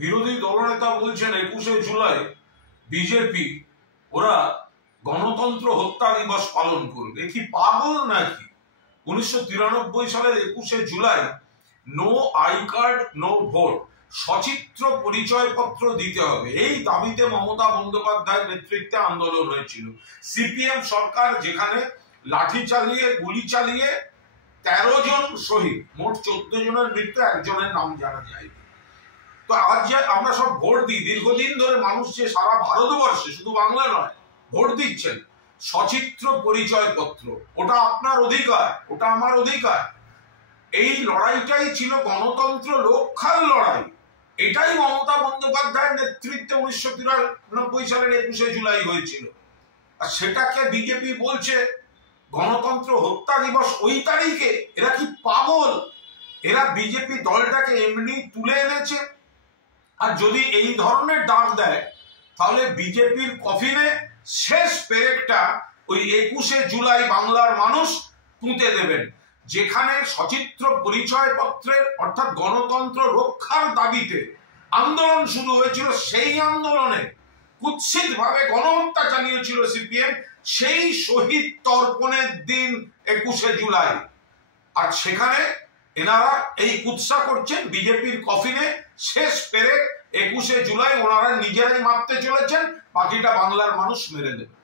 বিরোধী দলনেতা বলছেন 21শে জুলাই বিজেপি ওরা গণতন্ত্র হত্যা দিবস পালন করবে। কি পাগল নাকি? 1993 সালের 21শে জুলাই no I card no vote, সচিত্র পরিচয়পত্র দিতে হবে, এই দাবিতে মমতা বন্দ্যোপাধ্যায়ের নেতৃত্বে আন্দোলন হয়েছিল। সিপিএম সরকার যেখানে লাঠি চালিয়ে গুলি চালিয়ে 13 জন শহীদ, মোট 14 জনের মৃত্যু, একজনের নাম জানা যায়। তো আজ যে আমরা সব ভোট দিই, দীর্ঘদিন ধরে মানুষ যে সারা ভারতবর্ষে শুধু বাংলা নয় ভোট দিচ্ছেন, সচিত্র পরিচয়পত্র ওটা আপনার অধিকার, ওটা আমার অধিকার। এই লড়াইটাই ছিল গণতন্ত্র রক্ষার লড়াই। এটাই মমতা বন্দ্যোপাধ্যায়ের নেতৃত্বে 1993 সালের 21শে জুলাই হয়েছিল। আর সেটাকে বিজেপি বলছে গণতন্ত্র হত্যা দিবস ওই তারিখে। এরা কি পাগল? এরা বিজেপি দলটাকে এমনি তুলে এনেছে। আর যদি এই ধরনের ডাক দেয় তাহলে বিজেপির কফিনে শেষ পেরেকটা ওই 21শে জুলাই বাংলার মানুষ পুঁতে দেবেন, যেখানে সচিত্র পরিচয়পত্রের অর্থাৎ গণতন্ত্র রক্ষার দাবিতে আন্দোলন শুরু হয়েছিল। সেই আন্দোলনে কুৎসিত ভাবে গণহত্যা চালিয়েছিল সিপিএম, সেই শহীদ তর্পণের দিন 21শে জুলাই। আর সেখানে এনারা এই কুৎসা করছেন বিজেপির কফিনে শেষ পেরেক 21শে জুলাই ওনারা নিজেরাই মাপতে চলেছেন, বাকিটা বাংলার মানুষ মেরে দেবে।